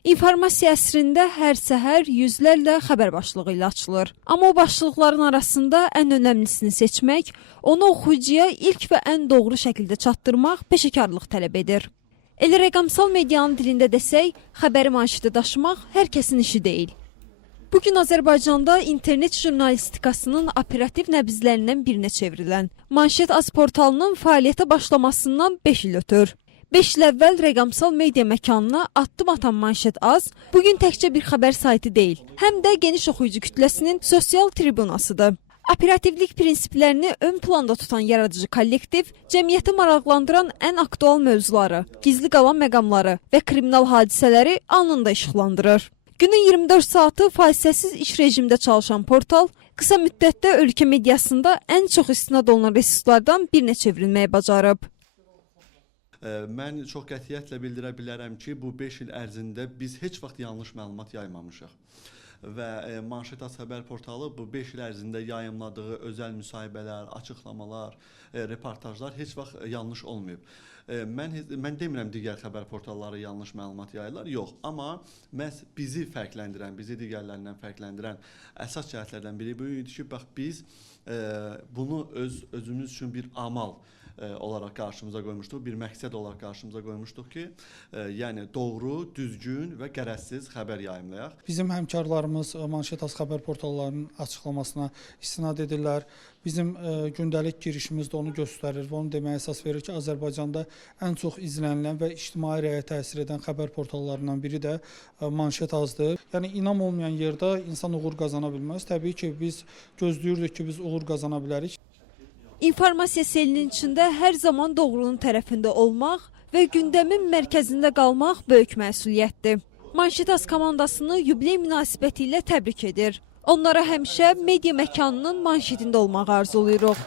İnformasiya əsrində hər səhər yüzlərlə xəbər başlığı ilə açılır. Amma o başlıqların arasında ən önəmlisini seçmək, onu oxuyucuya ilk və ən doğru şəkildə çatdırmaq peşəkarlıq tələb edir. Elə rəqəmsal medianın dilində desək, xəbəri manşetə daşımaq hər kəsin işi deyil. Bugün Azərbaycanda internet jurnalistikasının operativ nəbzlərindən birinə çevrilən Manşet Az portalının fəaliyyətə başlamasından 5 il ötür. 5 il əvvəl rəqəmsal media məkanına addım atan Manşet Az, bugün təkcə bir xəbər saytı deyil, həm də geniş oxuyucu kütləsinin sosial tribunasıdır. Operativlik prinsiplərini ön planda tutan yaradıcı kollektiv, cəmiyyəti maraqlandıran ən aktual mövzuları, gizli qalan məqamları və kriminal hadisələri anında işıqlandırır. Günün 24 saatı fasiləsiz iş rejimdə çalışan portal, qısa müddətdə ölkə mediasında ən çox istinad olunan resurslardan birinə çevrilməyi bacarıb. Mən çox qətiyyətlə bildirə bilərəm ki, bu 5 il ərzində biz heç vaxt yanlış məlumat yaymamışıq. Və Manşet Az xəbər portalı bu 5 il ərzində yayımladığı özəl müsahibələr, açıqlamalar, reportajlar heç vaxt yanlış olmayıb. Mən demirəm digər xəbər portalları yanlış məlumat yayırlar, yox. Amma məhz bizi fərqləndirən, bizi digərlərindən fərqləndirən əsas cəhətlərdən biri bu idi ki, bax biz bunu özümüz üçün bir amal olaraq qarşımıza qoymuşduq, bir məqsəd olaraq qarşımıza qoymuşduq ki, yəni doğru, düzgün və qərəzsiz xəbər yayımlayaq. Bizim həmkarlarımız Manşet Az xəbər portallarının açıqlamasına istinad edirlər. Bizim gündəlik girişimiz də onu göstərir və onu deməyə əsas verir ki, Azərbaycanda ən çox izlənilən və ictimai rəyə təsir edən xəbər portallarından biri də Manşet Azdır. Yəni inam olmayan yerdə insan uğur qazana bilməz. Təbii ki, biz gözləyirdik ki, biz uğur qazana bilərik. İnformasiya selinin içində hər zaman doğrunun tərəfində olmaq və gündəmin mərkəzində qalmaq böyük məsuliyyətdir. Manşet Az komandasını yubiley münasibəti ilə təbrik edir. Onlara həmişə media məkanının manşetində olmağı arzulayırıq.